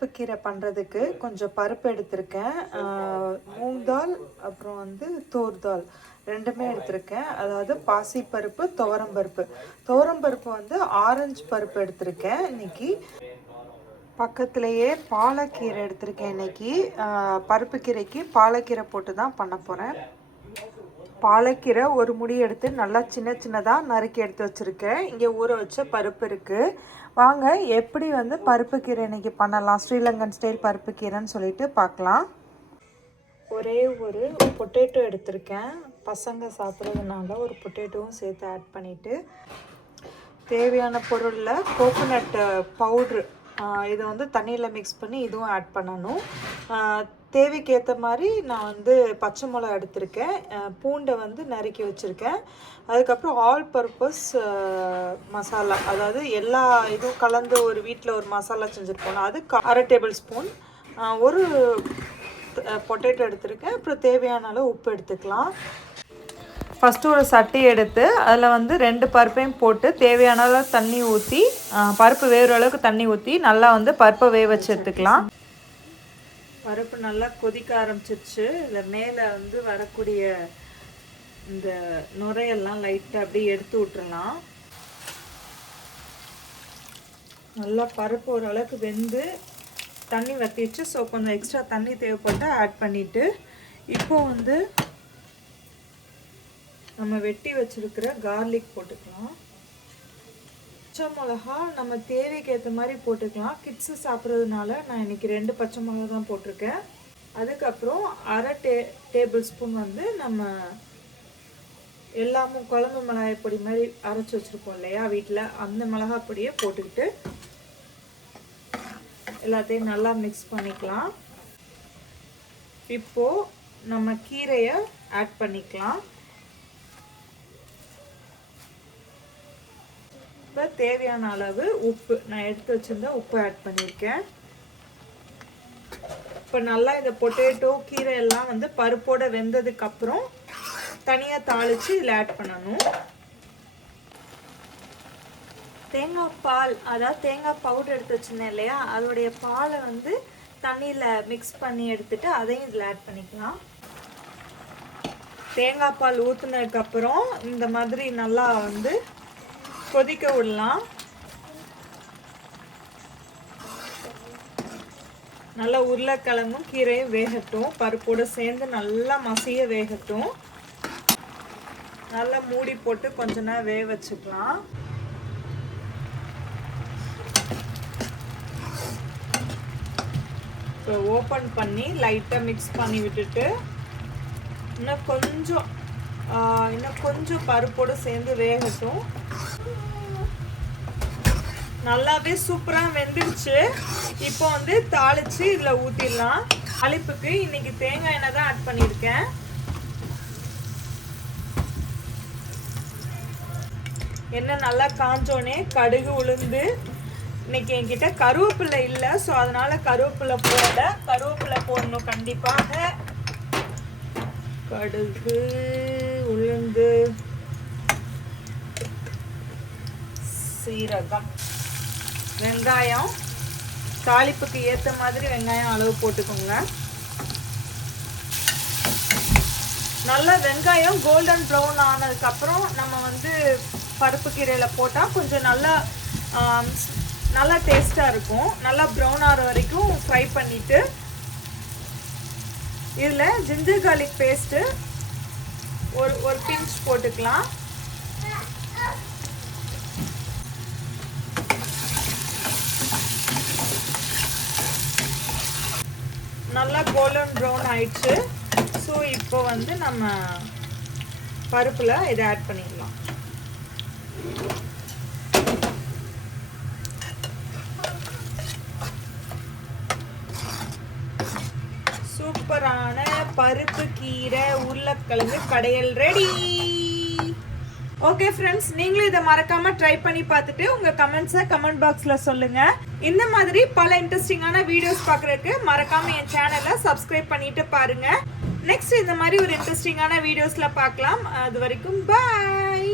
பருப்புக்கீரை பண்ணுறதுக்கு கொஞ்சம் பருப்பு எடுத்திருக்கேன். மூங் தால் அப்புறம் தூர் தால் ரெண்டுமே எடுத்திருக்கேன். அதாவது பாசிப்பருப்பு, துவரம்பருப்பு. துவரம்பருப்பு ஆரஞ்சு பருப்பு எடுத்திருக்கேன் இன்னைக்கு. பக்கத்துலேயே பாலக்கீரை எடுத்திருக்கேன் இன்னைக்கு. பருப்பு கீரைக்கு பாலக்கீரை போட்டு தான் பண்ண போகிறேன். பாலக்கீரை ஒரு முடி எடுத்து நல்லா சின்ன சின்னதாக நறுக்கி எடுத்து வச்சுருக்கேன். இங்கே ஊற வச்ச பருப்பு இருக்குது. வாங்க எப்படி பருப்பு கீரை இன்றைக்கி பண்ணலாம், ஸ்ரீலங்கன் ஸ்டைல் பருப்பு கீரைன்னு சொல்லிட்டு பார்க்கலாம். ஒரே ஒரு பொட்டேட்டோ எடுத்திருக்கேன். பசங்க சாப்பிட்றதுனால ஒரு பொட்டேட்டோவும் சேர்த்து ஆட் பண்ணிவிட்டு, தேவையான பொருளில் கோகோனட் பவுட்ரு இதை தண்ணியில் மிக்ஸ் பண்ணி இதுவும் ஆட் பண்ணணும். தேவைக்கு ஏற்ற மாதிரி நான் பச்சை மிளகா எடுத்திருக்கேன். பூண்டை நறுக்கி வச்சுருக்கேன். அதுக்கப்புறம் ஆல் பர்பஸ் மசாலா, அதாவது எல்லா இதுவும் கலந்து ஒரு வீட்டில் ஒரு மசாலா செஞ்சுருக்கோம். அது 1/2 டேபிள் ஸ்பூன். ஒரு பொட்டேட்டோ எடுத்திருக்கேன். அப்புறம் தேவையான அளவு உப்பு எடுத்துக்கலாம். ஃபஸ்ட்டு ஒரு சட்டி எடுத்து அதில் 2 பருப்பையும் போட்டு தேவையான அளவு தண்ணி ஊற்றி, பருப்பு வேகிற அளவுக்கு தண்ணி ஊற்றி நல்லா பருப்பை வேக வச்சு எடுத்துக்கலாம். பருப்பு நல்லா கொதிக்க ஆரம்பிச்சிருச்சு. இதில் மேலே வரக்கூடிய இந்த நுரையெல்லாம் லைட்டாக அப்படியே எடுத்து விட்டுறலாம். நல்லா பருப்பு ஓரளவுக்கு வெந்து தண்ணி வற்றிச்சு. ஸோ கொஞ்சம் எக்ஸ்ட்ரா தண்ணி தேவைப்பட்டால் ஆட் பண்ணிவிட்டு, இப்போது நம்ம வெட்டி வச்சுருக்கிற கார்லிக் போட்டுக்கலாம். பச்சை மிளகா நம்ம தேவைக்கு ஏற்ற மாதிரி போட்டுக்கலாம். கிட்ஸு சாப்பிட்றதுனால நான் இன்றைக்கி 2 பச்சை மிளகா தான் போட்டிருக்கேன். அதுக்கப்புறம் 1/2 டேபிள் ஸ்பூன் நம்ம எல்லாமும் குழம்பு மிளகாய் பொடி மாதிரி அரைச்சி வச்சுருக்கோம் இல்லையா வீட்டில், அந்த மிளகாய் பொடியை போட்டுக்கிட்டு எல்லாத்தையும் நல்லா மிக்ஸ் பண்ணிக்கலாம். இப்போது நம்ம கீரையை ஆட் பண்ணிக்கலாம். இப்போ தேவையான அளவு உப்பு, நான் எடுத்து வச்சுருந்த உப்பு ஆட் பண்ணியிருக்கேன். இப்போ நல்லா இந்த பொட்டேட்டோ கீரை எல்லாம் பருப்போடு வெந்ததுக்கப்புறம் தனியாக தாளித்து இதில் ஆட் பண்ணணும். தேங்காய் பால், அதாவது தேங்காய் பவுடர் எடுத்து வச்சுருந்தேன் இல்லையா, அதோடைய பாலை தண்ணியில் மிக்ஸ் பண்ணி எடுத்துகிட்டு அதையும் இதில் ஆட் பண்ணிக்கலாம். தேங்காய் பால் ஊற்றுனதுக்கப்புறம் இந்த மாதிரி நல்லா கொதிக்க விடலாம். நல்லா உருளைக்கிழங்கும் கீரையும் வேகட்டும். பருப்போடு சேர்ந்து நல்லா மசிய வேகட்டும். நல்லா மூடி போட்டு கொஞ்ச நேரம் வேக வச்சுக்கலாம். இப்போ ஓப்பன் பண்ணி லைட்டாக மிக்ஸ் பண்ணி விட்டுட்டு இன்னும் கொஞ்சம் பருப்போடு சேர்ந்து வேகட்டும். நல்லாவே சூப்பராக வெந்துடுச்சு. இப்போ தாளித்து இதில் ஊற்றிடலாம். தாளிப்புக்கு இன்னைக்கு தேங்காய் எண்ணெய் தான் ஆட் பண்ணியிருக்கேன். எண்ணெய் நல்லா காஞ்சோடனே கடுகு உளுந்து, இன்னைக்கு என்கிட்ட கருவேப்பிலை இல்லை, ஸோ அதனால் கருவேப்பிலை போடல. கருவேப்பிலை போடணும் கண்டிப்பாக. கடுகு உளுந்து சீரகம், வெங்காயம், தாளிப்புக்கு ஏற்ற மாதிரி வெங்காயம் அளவு போட்டுக்கோங்க. நல்லா வெங்காயம் கோல்டன் ப்ரௌன் ஆனதுக்கப்புறம் நம்ம பருப்பு கீரையில் போட்டால் கொஞ்சம் நல்லா டேஸ்ட்டாக இருக்கும். நல்லா ப்ரௌன் ஆகிற வரைக்கும் ஃப்ரை பண்ணிவிட்டு இதில் ஜிஞ்சர் கார்லிக் பேஸ்ட்டு ஒரு பிஞ்ச் போட்டுக்கலாம். நல்லா கோல்டன் ப்ரௌன் ஆயிடுச்சு. ஸோ இப்போ நம்ம பருப்பில் இதை ஆட் பண்ணிடலாம். சூப்பரான பருப்பு கீரை உருளைக்கிழங்கு கடையல் ரெடி. ஓகே ஃப்ரெண்ட்ஸ், நீங்களும் இதை மறக்காம ட்ரை பண்ணி பார்த்துட்டு உங்க கமெண்ட்ஸை கமெண்ட் பாக்ஸ்ல சொல்லுங்க. இந்த மாதிரி பல இன்ட்ரெஸ்டிங்கான வீடியோஸ் பார்க்கறதுக்கு மறக்காம என் சேனலை சப்ஸ்கிரைப் பண்ணிட்டு பாருங்க. நெக்ஸ்ட் இந்த மாதிரி ஒரு இன்ட்ரெஸ்டிங்கான வீடியோஸ்ல பார்க்கலாம். அது வரைக்கும் பாய்.